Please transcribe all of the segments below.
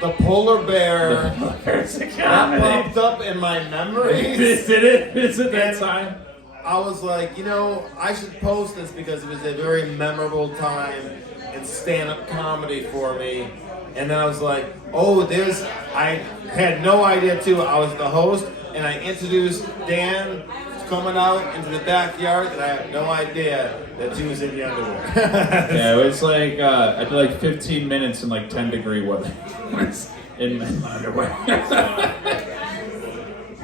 The polar bear. There's a That comedy. popped up in my memories. Did it? Is it that And time? I was like, I should post this because it was a very memorable time in stand-up comedy for me. And then I was like, I had no idea too. I was the host and I introduced Dan coming out into the backyard and I had no idea that he was in the underwear. Yeah, it was like, I did like 15 minutes in like 10-degree weather. In my underwear.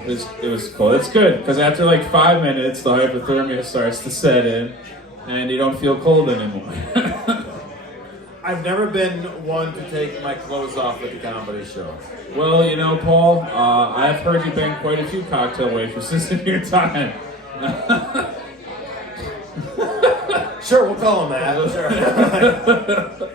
It was cool. It's good, because after like 5 minutes, the hypothermia starts to set in, and you don't feel cold anymore. I've never been one to take my clothes off at the comedy show. Well, Paul, I've heard you bang quite a few cocktail waitresses in your time. Sure, we'll call him that. Sure.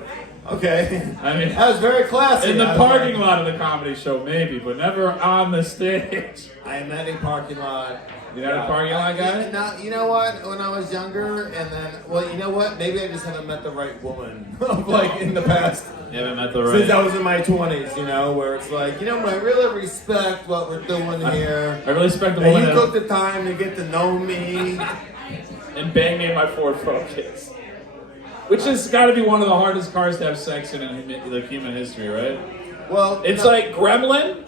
Okay. I mean, that was very classy. In the parking lot of the comedy show, maybe, but never on the stage. I am at a parking lot. You're not a parking lot guy? Now, you know what? When I was younger, and then, you know what? Maybe I just haven't met the right woman, like in the past. You haven't met the right. Since I was in my 20s, where it's like, I really respect what we're doing here. I really respect the and woman. You took the time to get to know me. And bang me in my Ford Focus. Which has got to be one of the hardest cars to have sex in like human history, right? Well, it's like Gremlin,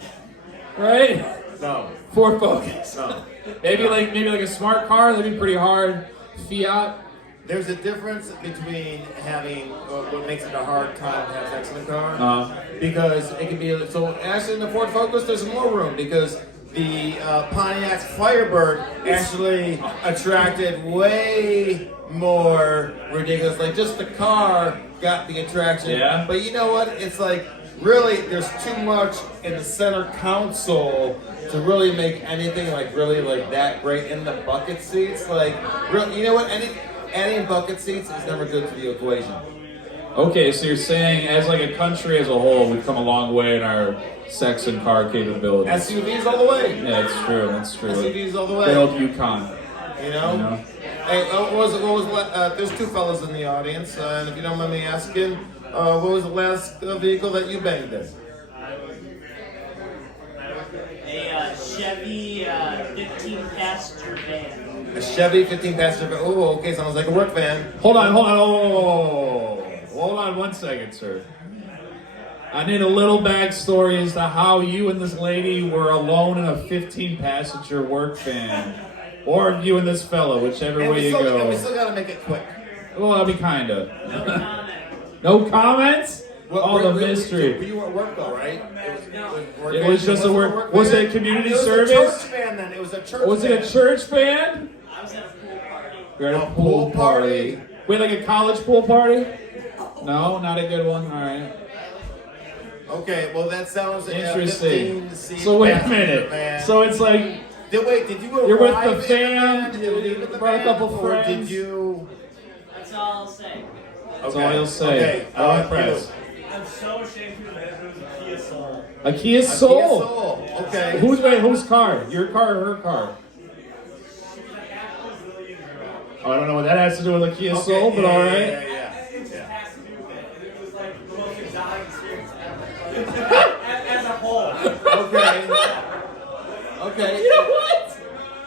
right? No. Ford Focus. No. maybe like a smart car. That'd be pretty hard. Fiat. There's a difference between having what makes it a hard time to have sex in a car, because it can be so. Actually, in the Ford Focus, there's more room because the Pontiac Firebird actually attracted way more ridiculous. Like just the car got the attraction. Yeah. But you know what? It's like really there's too much in the center console to really make anything like really like that great in the bucket seats. Like you know what? Adding bucket seats is never good to the equation. Okay, so you're saying as like a country as a whole, we've come a long way in our sex and car capabilities. SUVs all the way. Yeah, that's true. That's true. SUVs all the way. Good old Yukon. You know? Hey, there's two fellas in the audience, and if you don't mind me asking, what was the last vehicle that you banged in? A Chevy 15-passenger van. A Chevy 15-passenger van. Oh, okay, sounds like a work van. Hold on. Hold on 1 second, sir. I need a little backstory as to how you and this lady were alone in a 15-passenger work van. Or you and this fella, whichever way you go. And we still gotta make it quick. Well, I'll be kinda. No comment. No comments? Well, the mystery. You were at work though, right? It was just a work. Was it a community service? It was a church van then. It was a church Was van. it a church band? I was at a pool party. You're at a pool party. Wait, like a college pool party? No, not a good one. All right. Okay, well that sounds interesting. So wait a minute. Man. So it's like. Did you You're with arrive the fam. Did you brought a couple or friends. did you? That's all I'll say. That's all you'll say. Okay. I'm impressed. I'm so ashamed to admit it was a Kia Soul. A Kia A Soul. Kia Soul. Okay. Whose car? Your car or her car? Oh, I don't know what that has to do with a Kia Soul, but all right. It just has to do with it. It was like the most exotic experience ever. As a whole. Okay. Okay. You know what?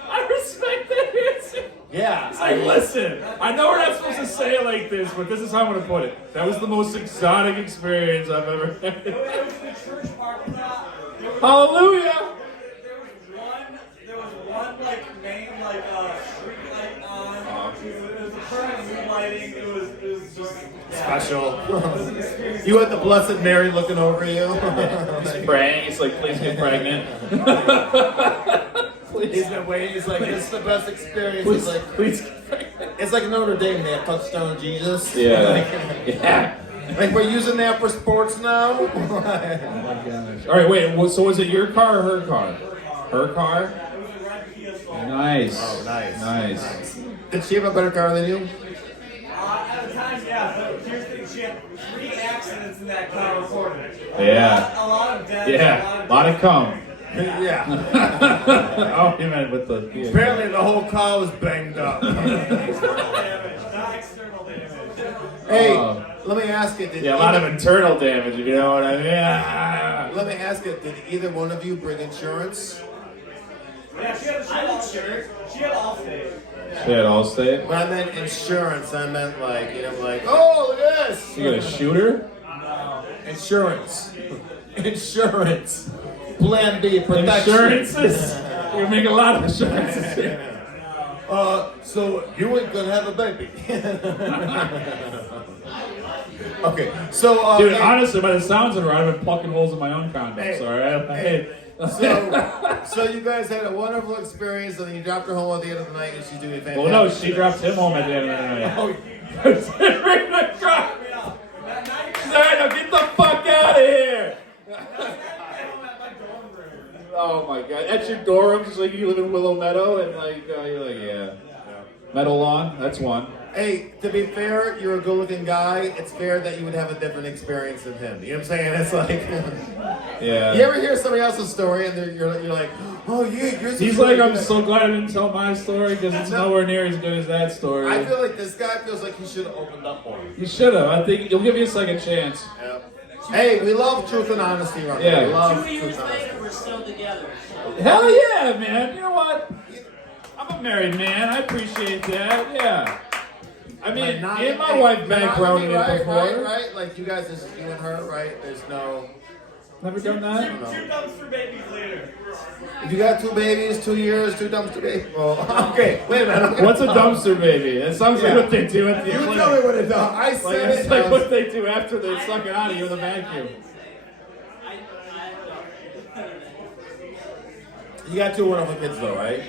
I respect that answer. Yeah. It's like, listen, I know we're not supposed to say it like this, but this is how I'm going to put it. That was the most exotic experience I've ever had. It was the church parking lot. Hallelujah! There was one like main like street light on. It was a perfect mood lighting. It was just Special. You had the Blessed Mary looking over you. He's praying. He's like, please get pregnant. He's been waiting. He's like, this is the best experience. Please, He's like, please get pregnant. it's like Notre Dame. They have touchdown Jesus. Yeah. Yeah. Like we're using that for sports now. Oh my gosh. All right, wait. So was it your car or her car? Her car? it was a red Kia Soul. Nice. Oh, nice. Nice. Did she have a better car than you? At the time, yeah. But here's the thing: she had 3 accidents in that car recorded. Yeah. A lot of deaths. Yeah. A lot of cum. Yeah. Oh, you meant with the. Yeah. Apparently the whole car was banged up. Internal damage, not external damage. Hey, let me ask you. Yeah, a lot of internal damage, if you know what I mean. Yeah. let me ask it. Did either one of you bring insurance? Yeah, she had Allstate. She had Allstate. When I meant insurance, I meant like, oh, look at this. You got a shooter? Insurance. Insurance. Plan B, protection. Insurances? You're making a lot of insurances here. So you ain't gonna have a baby. Okay, so Dude, honestly, by the sounds of it, I've been plucking holes in my own condoms. Hey. So you guys had a wonderful experience, and then you dropped her home at the end of the night, and she's doing fantastic. Well, no, she dropped him home at the end of the night. Oh, She's ready to cry. She's like, now get the fuck out of here. Oh my god, at your dorm, just like you live in Willow Meadow, and like you're like, yeah. Meadow Lawn, that's one. hey, to be fair, you're a good-looking guy. It's fair that you would have a different experience than him. You know what I'm saying? It's like, Yeah. you ever hear somebody else's story, and you're like, oh yeah, yours is He's really like, I'm good. so glad I didn't tell my story because it's nowhere near as good as that story. I feel like this guy feels like he should have opened up more. You should have. I think he'll give you a second chance. Yeah. Hey, we love truth and honesty, right? Yeah. We love 2 years truth and honesty. later, we're still together. Hell yeah, man. You know what? I'm a married man. I appreciate that. Yeah. I mean, me and my wife backgrounded it before. Right? Like you guys, this is you and her, right? There's no. Never done that? Two dumpster babies later. If you got 2 babies, 2 years, 2 dumpster babies. Well, okay, wait a minute. What's a dumpster baby? It sounds like what they do at the You clinic. tell me what it's done. I Like, said it's it. like what they do after they suck it out of you with a vacuum. You got 2 wonderful kids, though, right?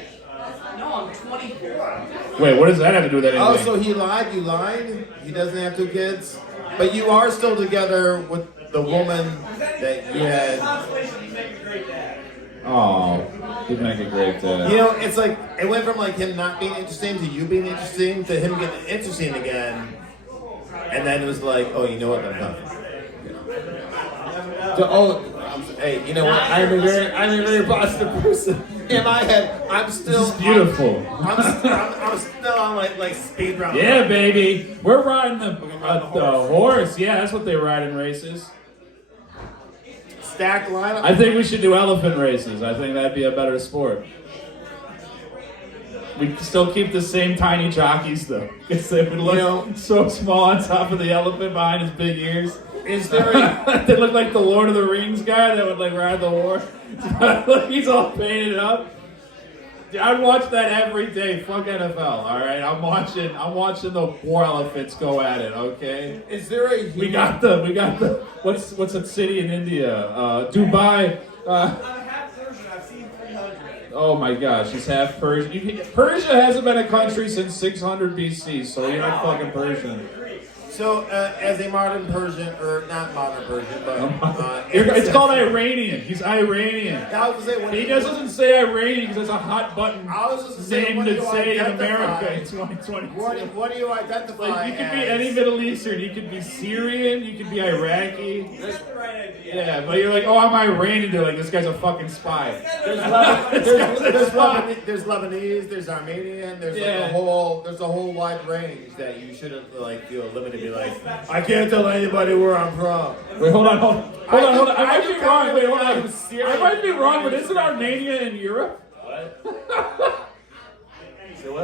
No, I'm 24. Wait, what does that have to do with anything? Oh, so he lied. You lied. He doesn't have 2 kids, but you are still together with the woman that you had. Constellation, you make a great dad. Oh, he'd make a great dad. You know, it's like it went from like him not being interesting to you being interesting to him getting interesting again, and then it was like, oh, you know what? I'm done. Hey, you know what? I'm a very positive person. In my head, I'm still This is beautiful. I'm still on like speed round. Yeah, baby. We're riding the horse. Yeah, that's what they ride in races. Stack lineup. I think we should do elephant races. I think that'd be a better sport. We still keep the same tiny jockeys though, because they would look so small on top of the elephant behind his big ears. Is there a They look like the Lord of the Rings guy that would like ride the horse. Look, he's all painted up. Dude, I'd watch that every day. Fuck NFL. All right, I'm watching the war elephants go at it. Okay. is there a We got the what's that city in India? Dubai. I'm half Persian. I've seen 300. Oh my gosh, he's half Persian. Persia hasn't been a country since 600 BC, so you're not fucking Persian. So, as a modern Persian, or not modern Persian, but It's called Iranian. He's Iranian. I was gonna say, He doesn't say Iranian because it's a hot button I was just saying, name what do to you say in identify? America in 2022. What do you identify Like, you could be as? any Middle Eastern. You could be Syrian. You could be Iraqi. That's the right idea. Yeah, but you're like, oh, I'm Iranian. They're like, this guy's a fucking spy. There's Lebanese, there's Armenian, there's like Yeah. a whole wide range that you shouldn't like feel limited. Be like, I can't tell anybody where I'm from. Wait, hold on. I might be wrong. Wait, hold on. I'm serious. I might be wrong, but isn't Armenia in Europe? What?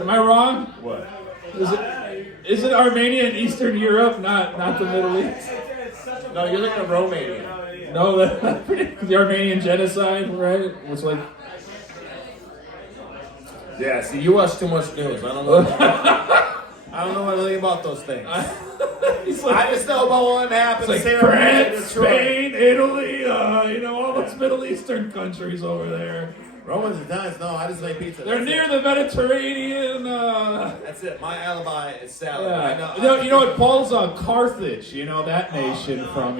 Am I wrong? What? Isn't Armenia in Eastern Europe, not the Middle East? It's such a No, you're like a Romanian. No, the Armenian genocide, right? It was like, Yeah, see, you watch too much news. I don't know. I don't know anything about those things. he's I like, just know about what happened. it's like France, Spain, Italy, all those Middle Eastern countries over there. Romans and Italians, no, I just make pizza. They're That's near it. the Mediterranean. That's it. My alibi is salad. I Yeah. know. You know what? Paul's Carthage. You know that nation from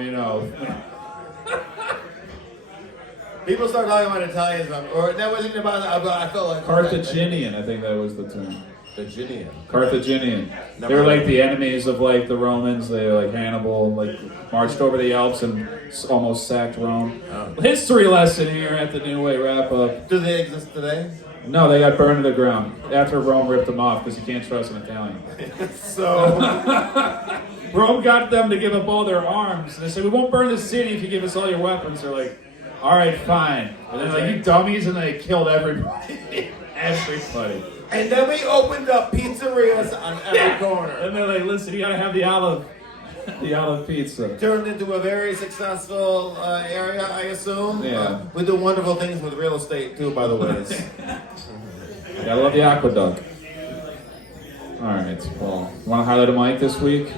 People start talking about Italians, or that wasn't about. I felt like Carthaginian. I think that was the term. Carthaginian. Carthaginian. They were like the enemies of like the Romans. They were like Hannibal, like marched over the Alps and almost sacked Rome. Oh. History lesson here at the New Way wrap up. Do they exist today? No, they got burned to the ground after Rome ripped them off because you can't trust an Italian. So Rome got them to give up all their arms. They said, we won't burn the city if you give us all your weapons. They're like, All right, fine. And then like, you dummies, and they killed everybody. Everybody. And then we opened up pizzerias on every corner. And they're like, listen, you gotta have the olive pizza. Turned into a very successful area, I assume. Yeah. We do wonderful things with real estate too, by the way. Gotta love the aqueduct. All right, well, you want to highlight a mic this week?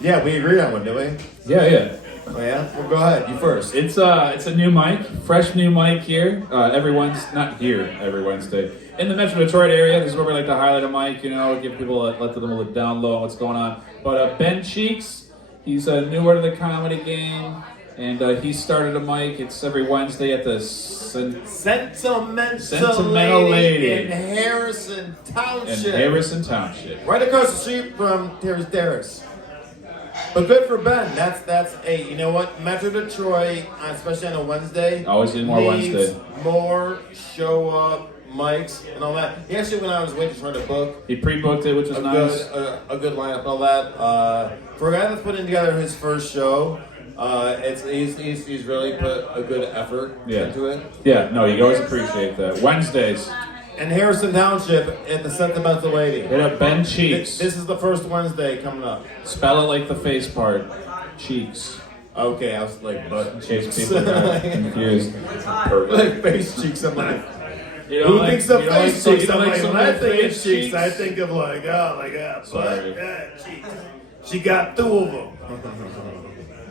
Yeah, we agreed on one, didn't we? Yeah. Oh yeah? Well, go ahead. You first. It's a new mic, fresh new mic here. Every Wednesday, not here every Wednesday. In the Metro Detroit area, this is where we like to highlight a mic, give people let them look down low on what's going on. But Ben Cheeks, he's newer to the comedy game, and he started a mic. It's every Wednesday at the Sentimental Lady in Harrison Township. Right across the street from Terrace Darris. But good for Ben. That's a, you know what? Metro Detroit, especially on a Wednesday, always need more needs Wednesday. More show up mics and all that. He actually, when I was waiting to write a book, he pre-booked it, which was nice. A good lineup and all that. For a guy that's putting together his first show, he's really put a good effort into it. Yeah, no, you always appreciate that. Wednesdays. And Harrison Township at the Sentimental Lady. Hit up Ben Cheeks. This is the first Wednesday coming up. Spell it like the face part. Cheeks. Okay, I was like butt In case cheeks. people got confused. Like face cheeks, I'm like, You who thinks of face cheeks? I'm like, some when I think of face cheeks, I think of like, Sorry. butt, cheeks. She got two of them.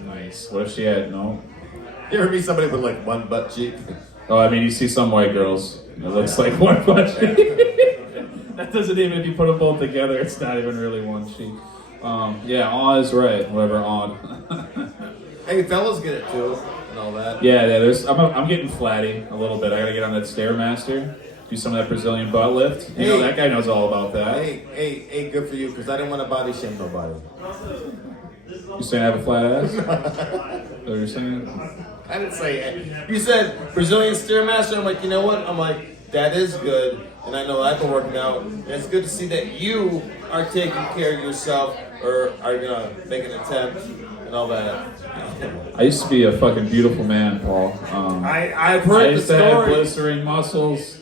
Nice. What if she had no? You ever meet somebody with like one butt cheek? Oh, I mean, you see some white girls. It looks like one butt cheek. That doesn't even, if you put them both together, it's not even really one cheek. Awe is right. Whatever, odd. Hey, fellas get it too, and all that. Yeah. I'm getting flatty a little bit. I gotta get on that Stairmaster. Do some of that Brazilian butt lift. You know, that guy knows all about that. Hey, good for you, because I didn't want to body shame nobody. You saying I have a flat ass? Is that what you're saying? I didn't say it. You said Brazilian Stairmaster. I'm like, you know what? I'm like, that is good. And I know I've been working out. And it's good to see that you are taking care of yourself, or are you going to make an attempt and all that. I used to be a fucking beautiful man, Paul. I've heard I used the to have story. blistering muscles.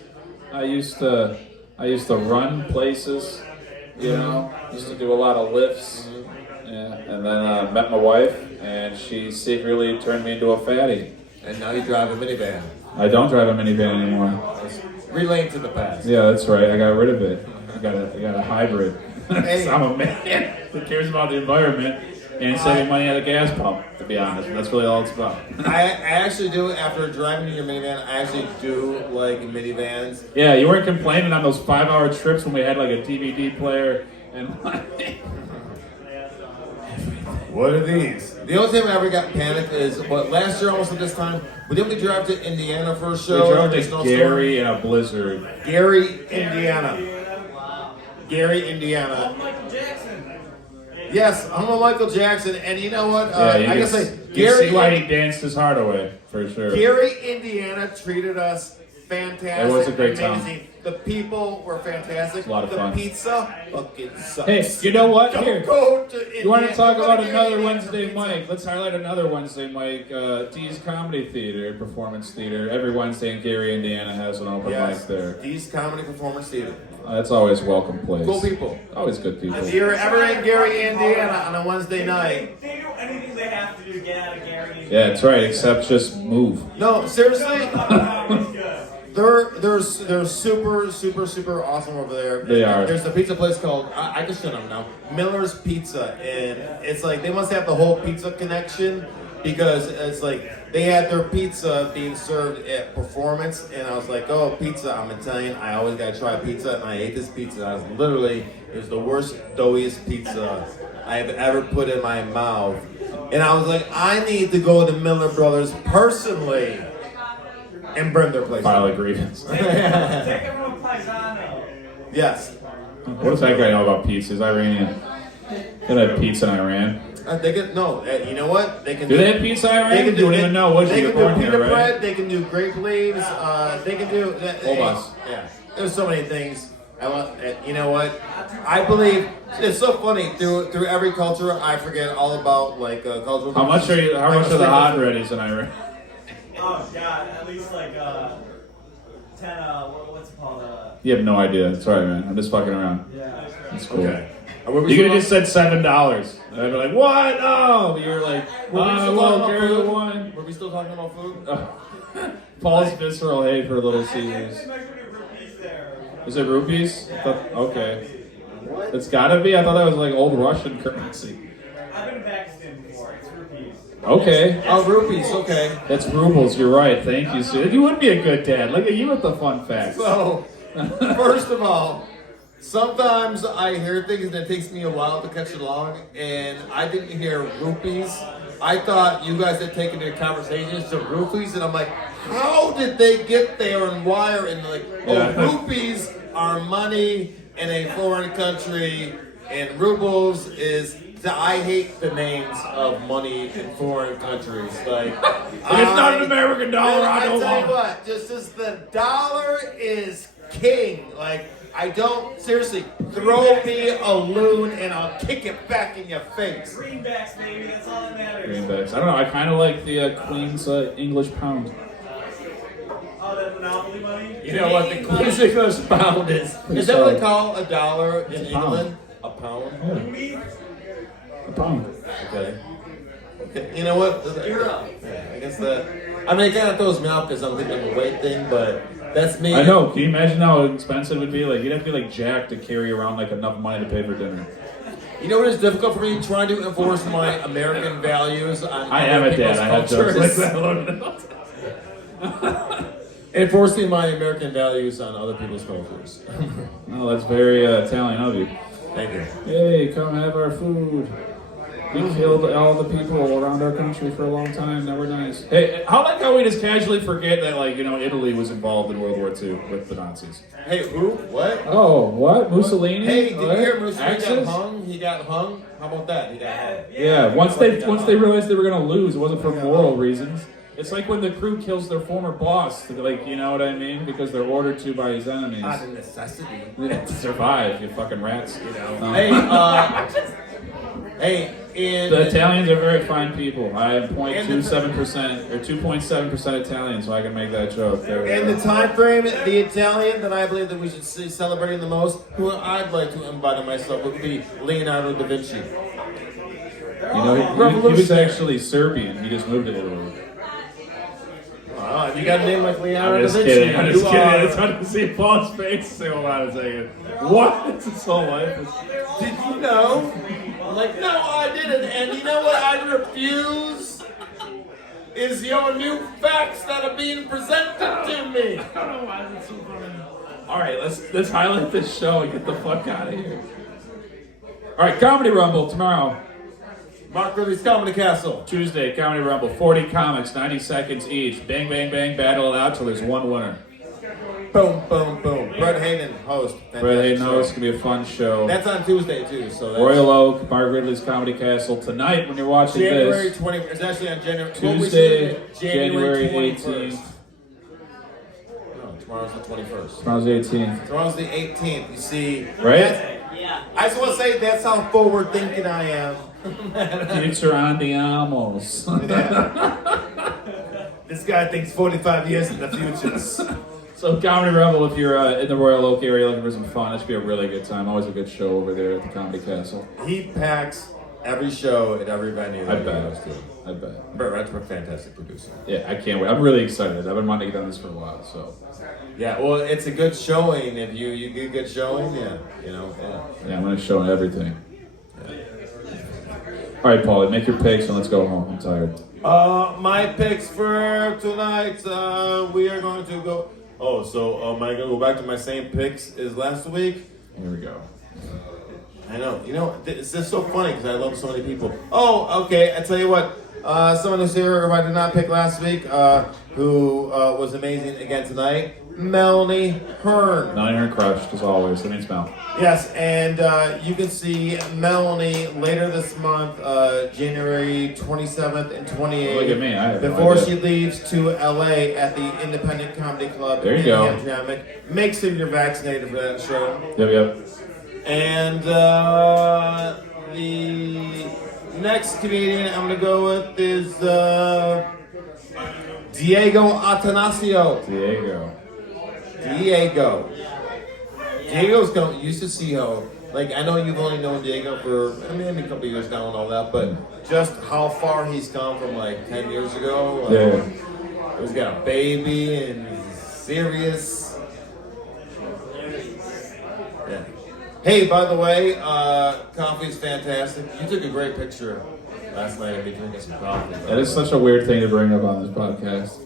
I used to run places. Used to do a lot of lifts. Yeah, and then I met my wife, and she secretly turned me into a fatty. And now you drive a minivan. I don't drive a minivan anymore. Relaying to the past. Yeah, that's right. I got rid of it. I got a hybrid. Hey. I'm a man who cares about the environment and saving money at a gas pump, to be honest. That's really all it's about. I actually do, after driving your minivan, I actually do like minivans. Yeah, you weren't complaining on those 5-hour trips when we had like a DVD player and What are these? The only time I ever got panicked is, last year almost at this time, we didn't drive to Indiana for a show. We drove to Gary in a blizzard. Gary, Indiana. Gary, Indiana. Michael Jackson. Yes, I'm a Michael Jackson, and you know what? I gotta say, you see why he danced his heart away, for sure. Gary, Indiana treated us fantastic. It was a great time. amazing. The people were fantastic. A lot of fun. The pizza fucking sucks. Hey, you know what? Here. Go to Indiana. You want to talk about Gary, another Indiana Wednesday pizza. mic? Let's highlight another Wednesday mic. Dee's Comedy Theater, Performance Theater. Every Wednesday in Gary, Indiana has an open mic there. Dee's Comedy Performance Theater. That's always a welcome place. Cool people. Always good people. If you're ever in Gary, Indiana on a Wednesday night. They do anything they have to do to get out of Gary. Yeah, that's right, except just move. No, seriously. It's good. They're super awesome over there. They are. There's a pizza place called, I just shut them now, Miller's Pizza, and it's like they must have the whole pizza connection, because it's like they had their pizza being served at Performance, and I was like, oh, pizza, I'm Italian, I always gotta try pizza, and I ate this pizza. I was literally, it was the worst, doughiest pizza I have ever put in my mouth, and I was like, I need to go to Miller Brothers personally and burn their place. File a grievance. Take it from Paisano. Yes. What does that guy know about pizza? He's Iranian. They don't have pizza in Iran. They can, no, you know what? They can Do they have pizza in Iran? They can You don't even know. What They you can were born do here, pita right? bread. They can do grape leaves. They can do. Obas. Yeah. There's so many things. I love. You know what? I believe it's so funny. Through every culture, I forget all about like cultural. How much are the hot readies in Iran? Oh God, at least like 10. What's it called? You have no idea. It's alright, man. I'm just fucking around. Yeah. It's cool. Okay. You could have just said $7. And I'd be like, what? Oh, but you're like, well, carry the one. Were we still talking about food? Paul's visceral hate for Little I Caesars. actually measured in rupees there. Is it rupees? Okay. It's gotta be. I thought that was like old Russian currency. I've been to Pakistan before. It's rupees. Okay. Oh, rupees. Okay. That's rubles. You're right. Thank you, Sid. You would be a good dad. Look at you with the fun facts. So, first of all, sometimes I hear things and it takes me a while to catch along, and I didn't hear rupees. I thought you guys had taken your conversations to rupees, and I'm like, how did they get there and why are and like, rupees are money in a foreign country, and rubles is. I hate the names of money in foreign countries. Like, If it's not an American dollar, I don't tell you want it. what, just as the dollar is king. Like, I don't seriously throw me a loon and I'll kick it back in your face. Greenbacks, baby. That's all that matters. Greenbacks. I don't know. I kind of like the Queen's English pound. Oh, that Monopoly money? You know what the Queen's English pound is? Is that what they call a dollar in It's a pound. England? A pound? Me? A pound. Okay. You know what? Yeah, I guess that. I mean, it kind of throws me off because I'm thinking of a weight thing, but that's me. I know. Can you imagine how expensive it would be? Like, you'd have to be like Jack to carry around like enough money to pay for dinner. You know what is difficult for me? Trying to enforce my American values on I am other a dad. people's I have jokes cultures. like that. Enforcing my American values on other people's cultures. Well, that's very Italian of you. Thank you. Hey, come have our food. We killed all the people around our country for a long time. Now we're nice. Hey, how like how we just casually forget that, like, you know, Italy was involved in World War II with the Nazis. Hey, who? What? Oh, what? Mussolini? Hey, did you What? hear Mussolini got Axis? hung? He got hung? How about that? He got hung. Yeah, once they realized they were gonna lose, it wasn't for moral reasons. It's like when the crew kills their former boss, like, you know what I mean? Because they're ordered to by his enemies. Out of necessity. To survive, you fucking rats. You know. Hey, and The Italians are very fine people. I am 0.27% or 2.7% Italian, so I can make that joke. in the time frame, the Italian that I believe that we should see celebrating the most, who I'd like to embody myself, would be Leonardo da Vinci. You know, he was actually Serbian. He just moved to Italy. You got a name like Leonardo I'm da just Vinci. kidding. I'm just You kidding. are- I just wanted to see Paul's face. Hold on a second. What? It's his whole life. Did you know? I'm like, no, I didn't. And you know what I refuse? Is your new facts that are being presented to me. I don't know why it's so funny. All right, let's highlight this show and get the fuck out of here. All right, Comedy Rumble tomorrow. Mark Ridley's Comedy Castle. Tuesday, Comedy Rumble. 40 comics, 90 seconds each. Bang, bang, bang. Battle it out till there's one winner. Boom, boom, boom. Brett Hayden, host. Brett Hayden Fantastic host. It's show. gonna be a fun show. That's on Tuesday, too. So that's Royal Oak, Mark Ridley's Comedy Castle. Tonight, when you're watching January this, 20th. It's actually on January. Tuesday, January 21st. 18th. No, tomorrow's the 21st. Tomorrow's the 18th. Tomorrow's the 18th. You see, Right? Yeah. I just want to say that's how forward thinking I am. Future Andiamos. This guy thinks 45 years in the future. So Comedy Rumble, if you're in the Royal Oak area looking for some fun, it should be a really good time. Always a good show over there at the Comedy Castle. He packs every show at every venue. I that he bet. goes to. I bet. Brett Red's a fantastic producer. Yeah, I can't wait. I'm really excited. I've been wanting to get on this for a while, so. Yeah, well, it's a good showing. If you get a good showing, yeah, Yeah, I'm going to show everything. All right, Paulie, make your picks and let's go home. I'm tired. My picks for tonight, we are going to go. Oh, so am I going to go back to my same picks as last week? Here we go. I know. You know, it's just so funny because I love so many people. Oh, okay. I tell you what. Someone who's here, who I did not pick last week, who was amazing again tonight, Mealanie Hearn. Not in her crushed, as always. That means Mel. Yes, and you can see Mealanie later this month, January 27th and 28th. Look at me. I have no before idea. she leaves to LA at the Independent Comedy Club There you in go. Hamtramck. Make sure you're vaccinated for that show. Yep. And the next comedian I'm going to go with is Diego Anttanasio. Diego. Diego's going. You should see how. Like, I know you've only known Diego for maybe a couple of years now and all that, but just how far he's come from like 10 years ago. He's got a baby and he's serious. Yeah. Hey, by the way, coffee's fantastic. You took a great picture last night of me drinking some coffee. That is such a weird thing to bring up on this podcast.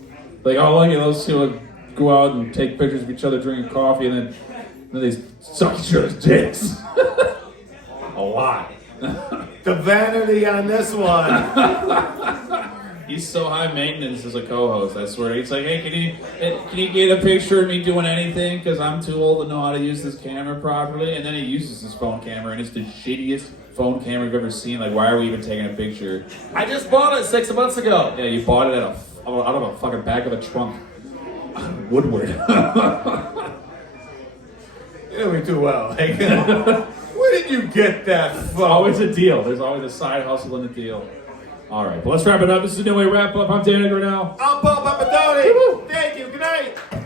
Like, oh, look at those two would go out and take pictures of each other drinking coffee, and then they suck each other's dicks. A lot. The vanity on this one. He's so high maintenance as a co-host, I swear. He's like, hey, can you get a picture of me doing anything? Because I'm too old to know how to use this camera properly. And then he uses his phone camera, and it's the shittiest phone camera you've ever seen. Like, why are we even taking a picture? I just bought it 6 months ago. Yeah, you bought it out of a fucking back of a trunk. Woodward. You know me too well. Like, where did you get that from? It's always a deal. There's always a side hustle in the deal. All right, but let's wrap it up. This is the new way wrap up. I'm Danny Grinnell. I'm Paul Papadoni. Thank you. Good night.